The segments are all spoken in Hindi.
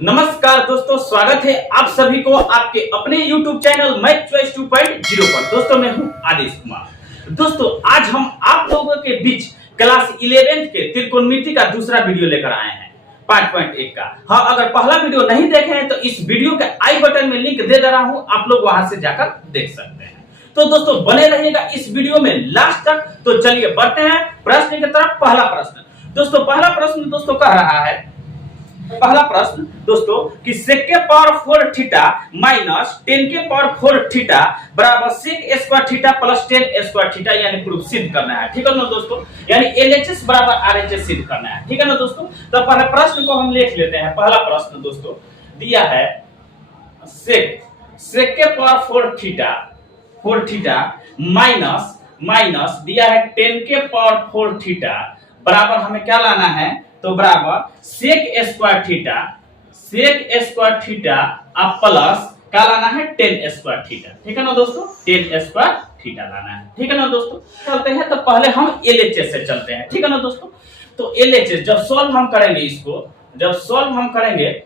नमस्कार दोस्तों, स्वागत है आप सभी को आपके अपने YouTube चैनल मैथ चॉइस 2.0 पर। दोस्तों मैं हूं आदेश कुमार। दोस्तों आज हम आप लोगों के बीच क्लास 11th के त्रिकोणमिति का दूसरा वीडियो लेकर आए हैं 5.1 का। हाँ, अगर पहला वीडियो नहीं देखे हैं तो इस वीडियो के आई बटन में लिंक दे रहा हूं, आप लोग वहां से जाकर देख सकते हैं। तो दोस्तों बने रहिएगा इस वीडियो में लास्ट तक। तो चलिए बढ़ते हैं प्रश्न की तरफ। पहला प्रश्न दोस्तों, पहला प्रश्न दोस्तों कह रहा है, पहला प्रश्न दोस्तों कि sec के पावर 4 थीटा माइनस 10 के पावर 4 थीटा बराबर sec square theta plus 10 square theta यानी प्रूफ सिद्ध करना है। ठीक है ना दोस्तों, यानी LHS बराबर RHS सिद्ध करना है। ठीक है ना दोस्तों, तो पहले प्रश्न को हम लिख लेते हैं। पहला प्रश्न दोस्तों दिया है sec के पावर 4 थीटा माइनस दिया है 10 के पावर 4 थीटा बराबर हमें क्या लाना है, तो बराबर sec स्क्वायर थीटा अब प्लस क्या लाना है 10 स्क्वायर थीटा। ठीक है ना दोस्तों, 10 स्क्वायर थीटा लाना है। ठीक है ना दोस्तों, चलते हैं तो पहले हम LHS से चलते हैं। ठीक है ना दोस्तों, तो LHS जब सॉल्व हम करेंगे, इसको जब सॉल्व हम करेंगे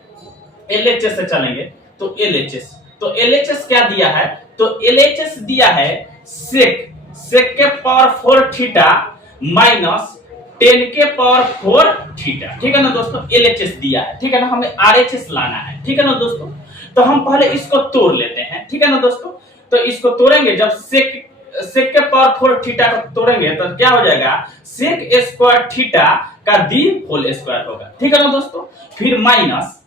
LHS से चलेंगे तो LHS क्या दिया है, तो LHS दिया है sec के पावर 4 थीटा माइनस 10 के पावर 4 थीटा। ठीक है ना दोस्तों, LHS दिया है। ठीक है ना, हमें RHS लाना है। ठीक है ना दोस्तों, तो हम पहले इसको तोड़ लेते हैं। ठीक है ना दोस्तों, तो इसको तोड़ेंगे, जब sec के पावर 4 थीटा को तोड़ेंगे तो क्या हो जाएगा, sec स्क्वायर थीटा का दी होल स्क्वायर होगा। ठीक है ना दोस्तों, फिर माइनस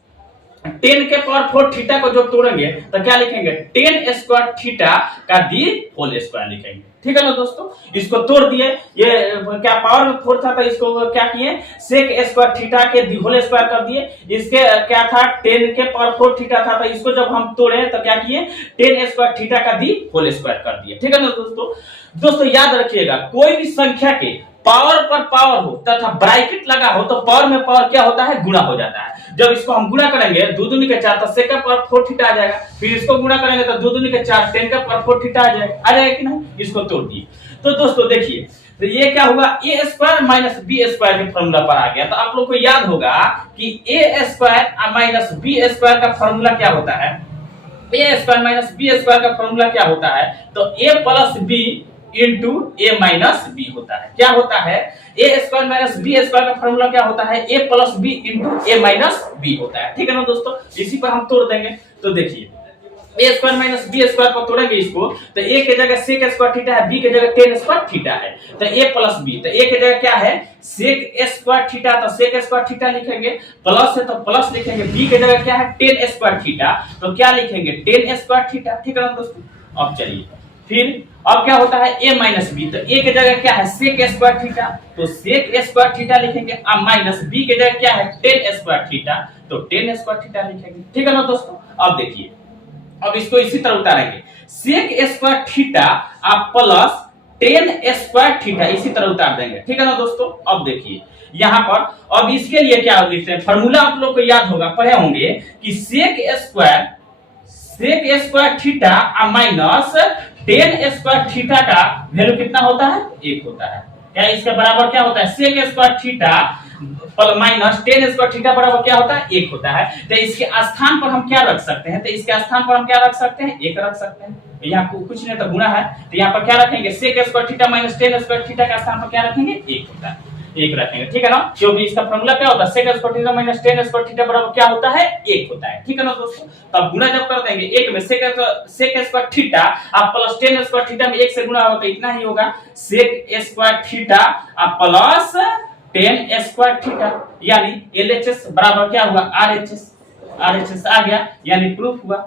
10 के पावर 4 थीटा को जो तोड़ेंगे तो क्या लिखेंगे, 10 स्क्वायर थीटा का दी होल स्क्वायर लिखेंगे। ठीक है ना दोस्तों, इसको तोड़ दिए, ये क्या पावर में 4 था तो इसको क्या किए, sec स्क्वायर थीटा के दी होल स्क्वायर कर दिए। इसके क्या था, 10 के पावर 4 थीटा था, तो इसको जब हम तोड़े तो क्या किए, 10 स्क्वायर थीटा का दी होल स्क्वायर कर दिए। ठीक है ना दोस्तों याद रखिएगा, कोई भी संख्या के पावर पर पावर हो तथा ब्रैकेट लगा हो तो पावर में पावर क्या होता है, गुणा हो जाता है। जब इसको हम गुणा करेंगे 2 दूनी के 4 तो sec का पावर 4 थीटा आ जाएगा। फिर इसको गुणा करेंगे तो 2 दूनी के 4 10 का पावर 4 थीटा आ जाएगा कि नहीं। इसको तोड़ दिए तो दोस्तों देखिए, तो ये क्या हुआ, a square minus b square के फॉर्मूला पर आ गया। तो आप लोग को याद होगा कि a square minus b square का फॉर्मूला क्या होता है, a square minus b square का फॉर्मूला क्या होता है, तो a plus b into a minus b होता है। क्या होता है, a square minus b square का फॉर्मूला क्या होता है, a plus b into a minus b होता है। ठीक है ना दोस्तों, इसी पर हम तोड़ देंगे। तो देखिए a square minus b square को तोड़ेंगे इसको, तो ए के जगह sec स्क्वायर थीटा है, बी के जगह 10 स्क्वायर थीटा है, तो ए प्लस बी, तो ए के जगह क्या है sec स्क्वायर थीटा, तो sec स्क्वायर थीटा लिखेंगे, प्लस है तो प्लस लिखेंगे, बी के जगह क्या है 10 स्क्वायर थीटा, तो क्या लिखेंगे 10 स्क्वायर थीटा। ठीक है ना दोस्तों, अब चलिए फिर अब क्या होता है a माइनस बी, तो a के जगह क्या है sec स्क्वायर थीटा, तो sec स्क्वायर थीटा लिखेंगे, अब माइनस b के जगह क्या है 10 स्क्वायर थीटा, तो 10 स्क्वायर थीटा लिखेंगे। ठीक है ना दोस्तों, अब देखिए, अब इसको इसी तरह उतारेंगे, sec स्क्वायर थीटा अब प्लस 10 स्क्वायर थीटा इसी तरह उतार देंगे। ठीक है ना दोस्तों, अब देखिए यहाँ पर, अब इसके लिए क्या लिखते हैं, फॉर्मूला आप लोग को याद होगा, पढ़े होंगे कि sec square theta minus 10 square theta का वैल्यू कितना होता है, 1 होता है। क्या इसके बराबर क्या होता है, sec square theta minus 10 square theta बराबर क्या होता है, 1 होता है। तो इसके स्थान पर हम क्या रख सकते हैं, तो इसके स्थान पर हम क्या रख सकते हैं, 1 रख सकते हैं। यहाँ कुछ नहीं तो गुणा है, तो यहाँ पर क्या रखेंगे, sec square theta minus 10 square theta का स्थान पर क्या रखेंगे, 1 होता है, 1 रखेंगे। ठीक है ना, क्योंकि इसका फॉर्मूला क्या होता है, sec square theta minus 10 square theta बराबर क्या होता है, 1 होता है। ठीक है ना दोस्तों, तब गुणा जब कर देंगे 1 में sec स्क्वायर थीटा अब प्लस 10 स्क्वायर थीटा में 1 से गुणा होगा तो इतना ही होगा, sec स्क्वायर थीटा अब प्लस 10 स्क्वायर थीटा, यानी LHS बराबर क्या हुआ, RHS आ गया, यानी प्रूफ हुआ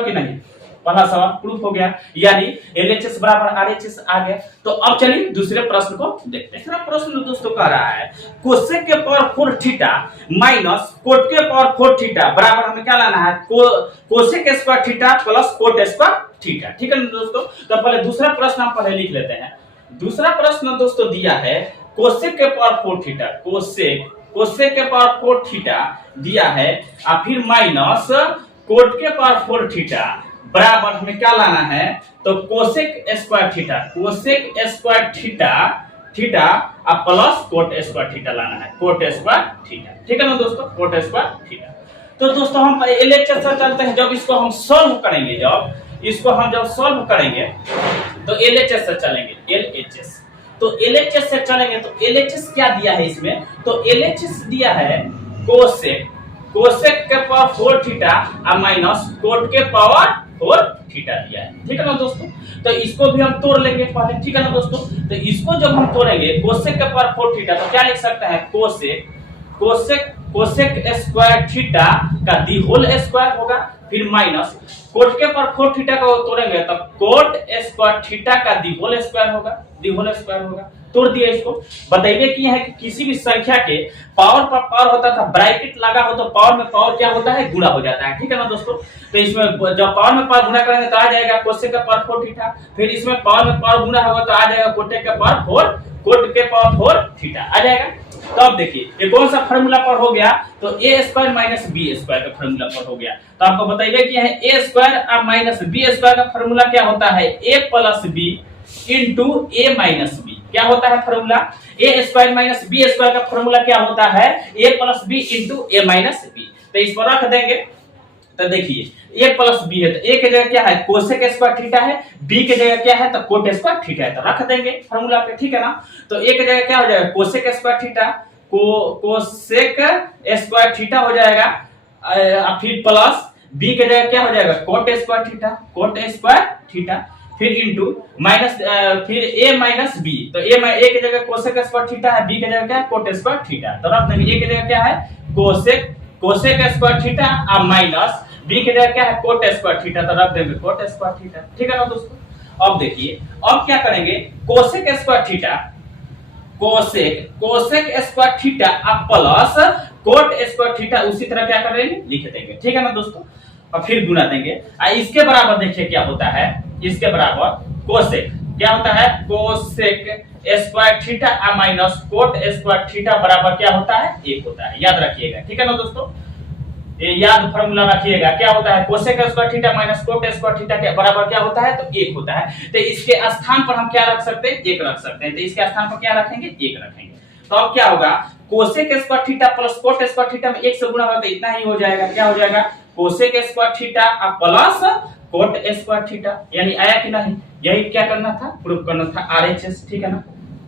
कि नहीं, पहला सवाल प्रूफ हो गया, यानी LHS बराबर RHS आ गया। तो अब चलिए दूसरे प्रश्न को देखते हैं। दूसरा प्रश्न दोस्तों कह रहा है कोसेक के पावर 4 थीटा माइनस कोट के पावर 4 थीटा बराबर हमें क्या लाना है, cosec square theta plus coat square theta. ठीक है ना दोस्तों, तो पहले दूसरा प्रश्न हम पहले लिख लेते हैं। दूसरा प्रश्न दोस्तों दिया है कोसेक के पावर 4 थीटा, कोसेक के पावर 4 थीटा दिया है, और फिर माइनस कोट के पावर 4 थीटा बराबर हमें क्या लाना है, तो कोसेक स्क्वायर थीटा अब प्लस कोट स्क्वायर थीटा लाना है, कोट स्क्वायर थीटा। ठीक है ना दोस्तों, कोट स्क्वायर थीटा। तो दोस्तों हम LHS से चलते हैं। जब इसको हम सॉल्व करेंगे, जब सॉल्व करेंगे तो LHS से चलेंगे। LHS तो LHS से चलेंगे तो LHS क्या दिया है इसमें, तो LHS दिया है कोसेक के पावर 4 थीटा और माइनस कोट के पावर 4 थीटा दिया है। ठीक है ना दोस्तों, तो इसको भी हम तोड़ लेंगे पहले। ठीक है ना दोस्तों, तो इसको जब हम तोड़ेंगे कोसेक के पावर 4 थीटा तो क्या लिख सकते हैं, कोसेक स्क्वायर थीटा का दी होल स्क्वायर होगा, फिर माइनस कोट के पावर 4 थीटा को तोड़ेंगे तो कोट स्क्वायर थीटा का दी होल स्क्वायर होगा। तोड़ दिया इसको। बताइए कि है कि किसी भी संख्या के पावर पर पावर होता था, ब्रैकेट लगा हो तो पावर में पावर क्या होता है, गुणा हो जाता है। ठीक है ना दोस्तों, तो इसमें जब पावर में पावर गुणा करेंगे तो आ जाएगा कोसेक का पावर 4 थीटा, फिर इसमें पावर में पावर गुणा होगा तो आ जाएगा कोट के पावर 4 थीटा आ जाएगा। तो अब देखिए ये कौन सा फार्मूला पर हो गया, तो a square minus b square का फार्मूला पर हो गया। तो आपको बताइए कि है ए स्क्वायर और माइनस बी स्क्वायर का फार्मूला क्या होता है, a plus b into a minus B. क्या होता है फार्मूला, ए स्क्वायर माइनस बी स्क्वायर का फार्मूला क्या होता है, a plus b into a minus B. तो इस पर रख देंगे। तो देखिए ए प्लस बी है तो ए की जगह क्या है, कोसेक स्क्वायर थीटा है, बी की जगह क्या है तो कोट स्क्वायर थीटा है, तो रख देंगे फार्मूला पे। ठीक है ना, तो ए की जगह क्या हो जाएगा, cosec square theta cosec square theta हो जाएगा, फिर प्लस बी की जगह क्या हो जाएगा, कोट स्क्वायर थीटा, फिर इंटू माइनस फिर ए माइनस बी। तो ए की जगह कोसेक स्क्वायर थीटा है, बी की जगह क्या है, कोट स्क्वायर थीटा। तो रख देंगे ए की जगह क्या है, कोसेक स्क्वायर थीटा और माइनस बी की जगह क्या है, कोट स्क्वायर थीटा। तो रख देंगे कोट स्क्वायर थीटा। ठीक है ना दोस्तों, अब देखिए अब क्या करेंगे, कोसेक स्क्वायर थीटा और प्लस कोट स्क्वायर थीटा उसी तरह क्या करेंगे, लिख देंगे। ठीक है ना दोस्तों, और फिर गुणा देंगे। इसके बराबर देखिए क्या होता है, इसके बराबर कोसेक क्या होता है, कोसेक स्क्वायर थीटा और माइनस कोट स्क्वायर थीटा बराबर क्या होता है, 1 होता है। याद रखिएगा। ठीक है ना दोस्तों, ये याद फार्मूला रखिएगा। क्या होता है, cosec square theta minus cot square theta के बराबर क्या होता है, तो 1 होता है। तो इसके स्थान पर हम क्या रख सकते हैं, 1 रख सकते हैं। तो इसके स्थान पर क्या रखेंगे, 1 रखेंगे। तो अब क्या होगा, cosec square theta plus coat square theta में 1 से गुणा होगा तो इतना ही हो जाएगा। क्या हो जाएगा, कोसेक स्क्वायर थीटा और प्लस कोट स्क्वायर थीटा। यानी आया कि नहीं, यही क्या करना था, प्रूफ करना था RHS। ठीक है ना,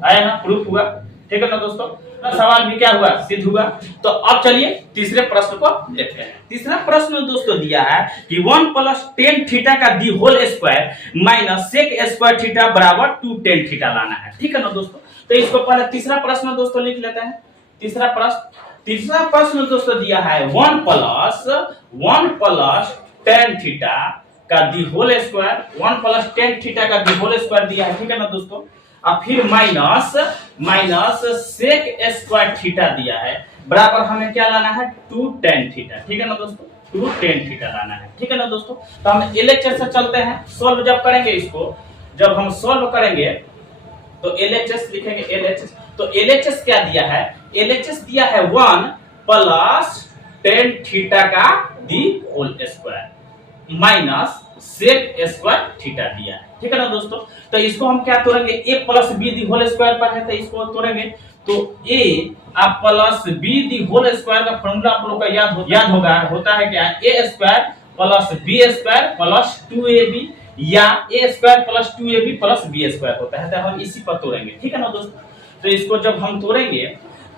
आया ना, प्रूफ हुआ। ठीक है ना दोस्तों, सवाल भी क्या हुआ, सिद्ध हुआ। तो अब चलिए तीसरे प्रश्न को देखते हैं। तीसरा प्रश्न दोस्तों दिया है कि 1 प्लस टेन थीटा का the whole square minus sec square theta बराबर 2 टेन थीटा लाना है। ठीक है ना दोस्तों, तो इसको पहले तीसरा प्रश्न दोस्तों लिख लेते हैं। तीसरा प्रश्न दोस्तों दिया है 1 प्लस टेन थीटा का the whole square, 1 plus tan theta का दी होल स्क्वायर दिया है। ठीक है ना दोस्तों, और फिर माइनस सेक स्क्वायर थीटा दिया है, बराबर हमें क्या लाना है, 2 टेन थीटा। ठीक है ना दोस्तों, 2 टेन थीटा लाना है। ठीक है ना दोस्तों, तो हम LHS से चलते हैं। सॉल्व जब करेंगे इसको, जब हम सॉल्व करेंगे तो LHS लिखेंगे। LHS तो LHS क्या दिया है, LHS दिया है 1 प्लस टेन थीटा का the whole square minus sec square theta दिया है। ठीक है ना दोस्तों, तो इसको हम क्या तोड़ेंगे, a plus b the whole square पर है तो इसको तोड़ेंगे। तो a plus b the whole square का फॉर्मूला आप लोग का याद होगा, होता है क्या, a square plus b square plus 2ab या a square plus 2ab plus b square होता है। तो हम इसी पर तोड़ेंगे। ठीक है ना दोस्तों, तो इसको जब हम तोड़ेंगे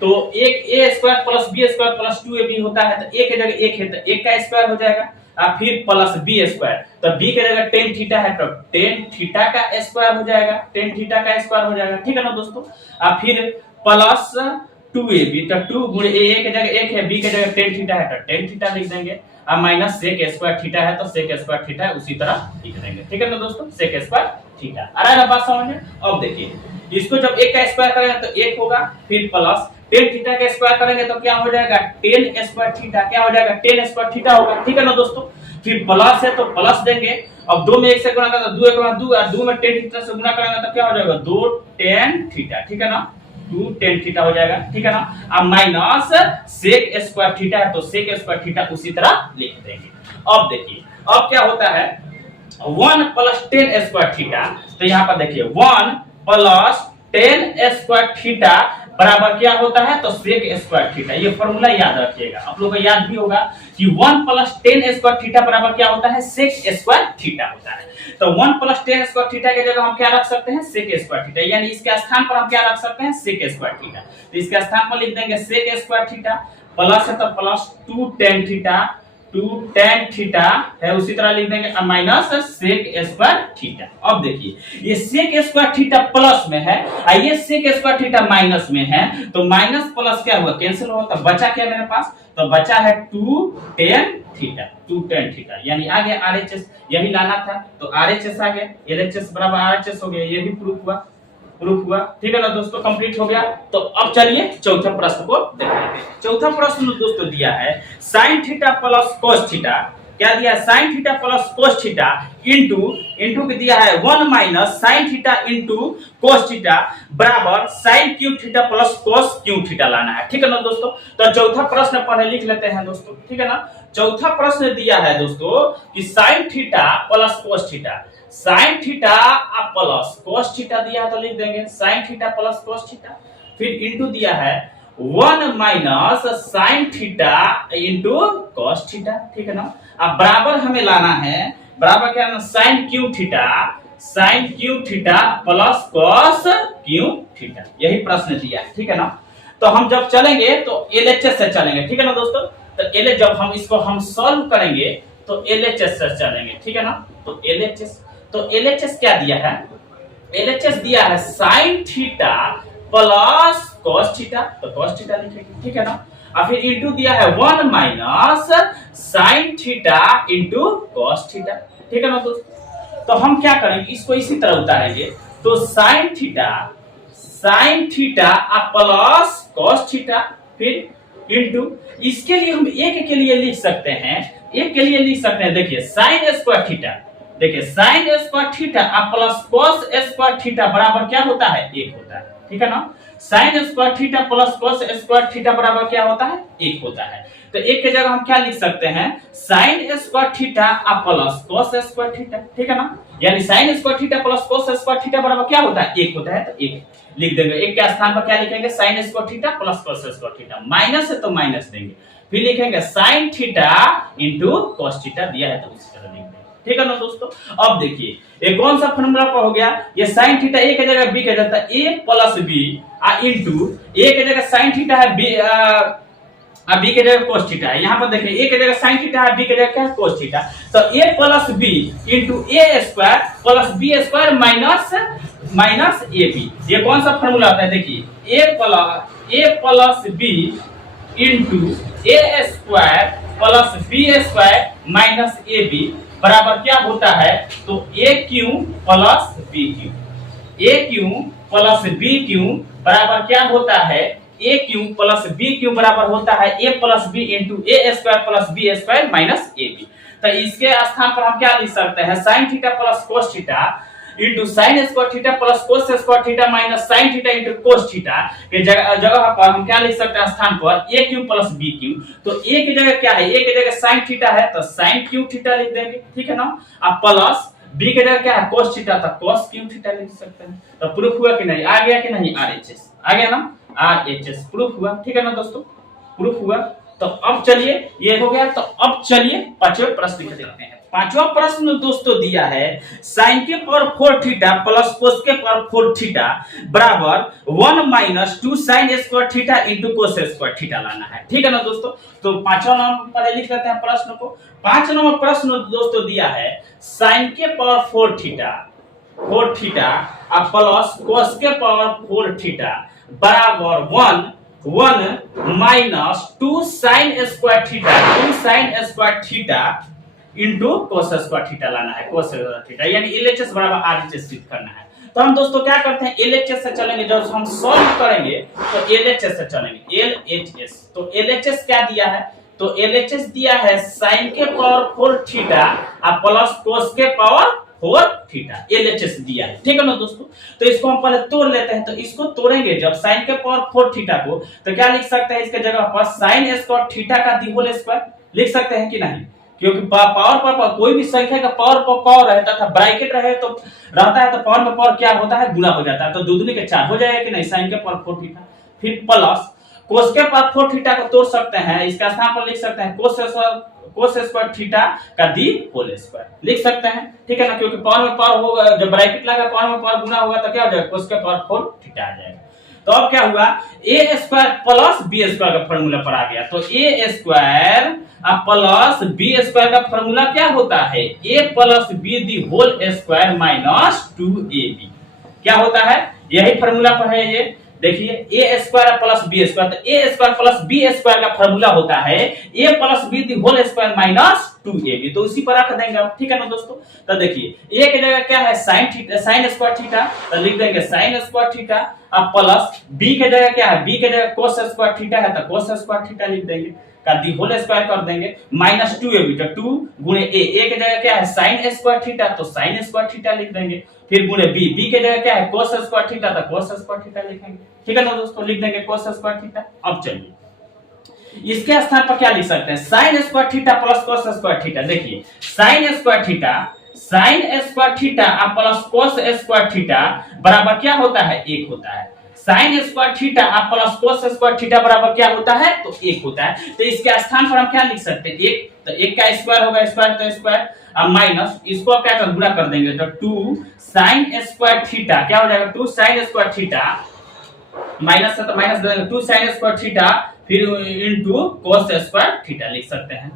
तो एक a square plus b square plus 2ab होता है, तो a की जगह 1 है तो 1 का स्क्वायर हो जाएगा, और फिर प्लस बी स्क्वायर, तो बी की जगह टेन थीटा है तो टेन थीटा का स्क्वायर हो जाएगा, टेन थीटा का स्क्वायर हो जाएगा। ठीक है ना दोस्तों, और फिर प्लस 2ab, तो 2 गुणे a की जगह 1 है, b की जगह टेन थीटा है तो टेन थीटा लिख देंगे, और माइनस सेक स्क्वायर थीटा है तो सेक स्क्वायर थीटा उसी तरह लिख देंगे। ठीक है ना दोस्तों, सेक स्क्वायर थीटा। आ रहा है ना बात समझ में। अब देखिए इसको जब 1 का स्क्वायर करेंगे तो 1 होगा, फिर प्लस टेन थीटा का स्क्वायर करेंगे तो क्या हो जाएगा, टेन स्क्वायर थीटा। क्या हो जाएगा, टेन स्क्वायर थीटा होगा। ठीक है ना दोस्तों, फिर प्लस है तो प्लस देंगे। अब 2 में 1 से गुणा करेंगे तो 2 1 2 और 2 में टेन थीटा से गुणा करेंगे तो क्या हो जाएगा, 2 टेन थीटा। ठीक है ना, 2 टेन थीटा हो जाएगा। ठीक है ना, अब माइनस सेक स्क्वायर थीटा है तो सेक स्क्वायर थीटा उसी तरह लिख देंगे। अब देखिए अब क्या होता है, 1 प्लस टेन स्क्वायर थीटा, तो यहाँ पर देखिए 1 प्लस टेन स्क्वायर थीटा बराबर क्या होता है, तो सेक स्क्वायर थीटा। ये फॉर्मूला याद रखिएगा, आप लोगों को याद भी होगा कि 1 + tan स्क्वायर थीटा बराबर क्या होता है, सेक स्क्वायर थीटा होता है। तो 1 + tan स्क्वायर थीटा की जगह हम क्या रख सकते हैं, सेक स्क्वायर थीटा, यानी इसके स्थान पर हम क्या रख सकते हैं, सेक स्क्वायर थीटा। तो इसके स्थान पर लिख देंगे सेक स्क्वायर थीटा, प्लस है तो plus 2 tan theta, 2 tan theta है, उसी तरह लिख देंगे माइनस सेक स्क्वायर थीटा। अब देखिए ये सेक स्क्वायर थीटा प्लस में है और ये सेक स्क्वायर थीटा माइनस में है, तो माइनस प्लस क्या हुआ, कैंसिल हुआ, तो बचा क्या मेरे पास, तो बचा है 2 tan थीटा, 2 tan थीटा, यानी आ गया RHS, यही लाना था, तो RHS आ गया, LHS बराबर RHS हो गया, ये भी प्रूफ हुआ। ठीक है ना दोस्तों, कंप्लीट हो गया। तो अब चलिए चौथे प्रश्न को देखते हैं। चौथा प्रश्न दोस्तों दिया है sin theta plus cos theta, क्या दिया है, sin theta plus cos theta into दिया है 1 minus sin theta into cos theta बराबर sin cube theta plus cos cube theta लाना है। ठीक है ना दोस्तों, तो चौथा प्रश्न पढ़े लिख लेते हैं दोस्तों। ठीक है ना, चौथा प्रश्न दिया है दोस्तों कि sin theta plus cos theta, sin theta plus cos theta दिया है, तो लिख देंगे sin theta plus cos theta, फिर इंटू दिया है 1 minus sin theta into cos theta. ठीक है ना, अब बराबर हमें लाना है, बराबर क्या है, sin cube theta plus cos cube theta, यही प्रश्न दिया है। ठीक है ना, तो हम जब चलेंगे तो LHS से चलेंगे। ठीक है ना दोस्तों, तो जब हम इसको हम सॉल्व करेंगे तो LHS से चलेंगे। ठीक है ना, तो LHS क्या दिया है, LHS दिया है sin theta plus cos theta, तो cos थीटा लिखेंगे। ठीक है ना, और फिर इंटू दिया है 1 minus sin theta into cos theta. ठीक है ना दोस्तों, तो हम क्या करेंगे, इसको इसी तरह उतारेंगे, तो sin theta plus cos theta, फिर इंटू इसके लिए हम एक के लिए लिख सकते हैं, देखिए sin स्क्वायर थीटा, देखिए sin square theta plus cos square theta बराबर क्या होता है, 1 होता है। ठीक है ना, sin square theta plus cos square theta बराबर क्या होता है, 1 होता है। तो एक के जगह हम क्या लिख सकते हैं, sin square theta plus cos square theta. ठीक है ना, यानी sin square theta plus cos square theta बराबर क्या होता है, 1 होता है, तो 1 लिख देंगे। एक के स्थान पर क्या लिखेंगे, sin square theta plus cos square theta, minus है तो माइनस देंगे, फिर लिखेंगे sin theta into cos theta दिया है, तो इसी तरह लिख देंगे। ठीक है ना दोस्तों, अब देखिए ये कौन सा फॉर्मूला पर हो गया, ये sin थीटा a की जगह b के जाता है, a plus b into a की जगह sin थीटा है, b के जगह cos थीटा है। यहाँ पर देखिए a के जगह sin थीटा है, b के जगह क्या है, cos थीटा, तो a plus b into a square plus b square minus ab, ये कौन सा फॉर्मूला होता है, देखिए a plus b into a square plus b square minus ab बराबर क्या होता है, तो a Q plus b Q बराबर क्या होता है, a Q plus b Q बराबर होता है a plus b into a square plus b square minus ab। तो इसके स्थान पर हम क्या लिख सकते हैं, sin theta plus cos theta into sin square theta plus cos square theta minus sin theta into cos theta के जगह पर हम क्या लिख सकते हैं, स्थान पर a Q plus b Q, तो a की जगह क्या है, a की जगह sin थीटा है, तो sin क्यू थीटा लिख देंगे। ठीक है ना, अब प्लस b की जगह क्या है, cos थीटा, तो cos क्यू थीटा लिख सकते हैं। तो प्रूफ हुआ कि नहीं, आ गया कि नहीं, RHS आ गया ना, RHS प्रूफ हुआ। ठीक है ना दोस्तों, प्रूफ हुआ। तो अब चलिए ये हो गया, तो अब चलिए पांचवें प्रश्न को देखते हैं। पांचवा प्रश्न दोस्तों दिया है sin के पावर 4 थीटा प्लस cos के पावर 4 थीटा बराबर 1 minus 2 sin square theta into cos square theta लाना है। ठीक है ना दोस्तों, तो पांचवा नंबर पर लिख लेते हैं प्रश्न को। 5 नंबर प्रश्न दोस्तों दिया है sin के पावर 4 थीटा प्लस cos के पावर 4 थीटा बराबर 1 minus 2 sin square theta into cos square theta लाना है, cos थीटा, यानी LHS बराबर RHS सिद्ध करना है। तो हम दोस्तों क्या करते हैं, LHS से चलेंगे, जब हम सॉल्व करेंगे तो LHS से चलेंगे, LHS। तो LHS क्या दिया है, तो LHS दिया है sin के पावर 4 थीटा प्लस cos के पावर 4 थीटा, LHS दिया है। ठीक है ना दोस्तों, तो इसको हम पहले तोड़ लेते हैं। तो इसको तोड़ेंगे जब sin के पावर 4 थीटा को, तो क्या लिख सकते हैं, इसके जगह पर sin स्क्वायर थीटा का दी होल स्क्वायर लिख सकते हैं कि नहीं, क्योंकि पावर पर कोई भी संख्या का पावर पर पावर रहता था, ब्रैकेट रहे तो रहता है, तो पावर में पावर क्या होता है, गुणा हो जाता है, तो दूनी के 4 हो जाएगा कि नहीं, sin के पावर 4 थीटा। फिर प्लस कोस के पावर 4 थीटा को तोड़ सकते हैं, इसका स्थान पर लिख सकते हैं कोस स्क्वायर थीटा का दी होल स्क्वायर लिख सकते हैं, ठीक है ना, क्योंकि पावर में पावर होगा, जब ब्रैकेट लगा पावर में पावर गुना होगा तो क्या हो जाएगा, कोस के पावर 4 थीटा आ जाएगा। तो अब क्या हुआ, a square plus b square का फॉर्मूला पर आ गया। तो a square plus b square का फॉर्मूला क्या होता है, a plus b the whole square minus 2ab। क्या होता है, यही फॉर्मूला पर है ये, देखिए a square plus b square, तो a square plus b square का फॉर्मूला होता है a plus b the whole square minus 2ab। तो उसी पर रख देंगे आप, ठीक है ना दोस्तों। तो देखिए ए की जगह क्या है sine theta, sign square theta, तो लिख देंगे साइन स्क्वायर थीटा, अब प्लस बी की जगह क्या है, बी की जगह कोस स्क्वायर थीटा है तो कोस स्क्वायर थीटा लिख देंगे, का दी होल स्क्वायर कर देंगे माइनस 2ab, तो 2 गुणे ए की जगह क्या है साइन स्क्वायर थीटा, तो साइन स्क्वायर थीटा लिख देंगे, फिर गुणे बी की जगह क्या है कोस स्क्वायर थीटा, तो कोस स्क्वायर थीटा लिखेंगे, ठीक है ना दोस्तों, लिख देंगे कोस स्क्वायर थीटा। अब चलिए इसके स्थान पर क्या लिख सकते हैं, sine square theta plus cos square theta. देखिए sine square theta plus cos square theta बराबर क्या होता है, 1 होता है। Sine square theta plus cos square theta बराबर क्या होता है, तो 1 होता है। तो इसके स्थान पर हम क्या लिख सकते हैं, 1, तो 1 का स्क्वायर होगा, स्क्वायर तो स्क्वायर, अब माइनस इसको क्या कर गुणा कर देंगे, तो 2 साइन स्क्वायर थीटा क्या हो जाएगा, 2 साइन स्क्वायर थीटा माइनस है तो माइनस दे देंगे, 2 साइन स्क्वायर थीटा फिर इनटू कोस स्क्वायर थीटा लिख सकते हैं,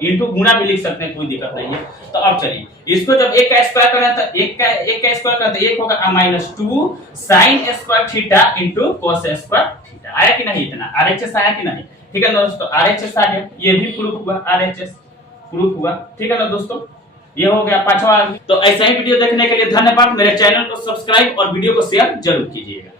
इनटू गुणा भी लिख सकते हैं, कोई दिक्कत नहीं है। तो अब चलिए इसको जब 1 का स्क्वायर करें तो 1 का स्क्वायर करें तो 1 होगा minus 2 sign square theta into कोस स्क्वायर थीटा। आया कि नहीं, इतना आरएचएस आया कि नहीं, ठीक है ना दोस्तों, आरएचएस आ गया, ये भी प्रूफ हुआ, आरएचएस प्रूफ हुआ, ठीक है ना दोस्तों, ये हो गया पांचवा। तो ऐसा ही वीडियो देखने के लिए धन्यवाद, मेरे चैनल को सब्सक्राइब और वीडियो को शेयर जरूर कीजिएगा।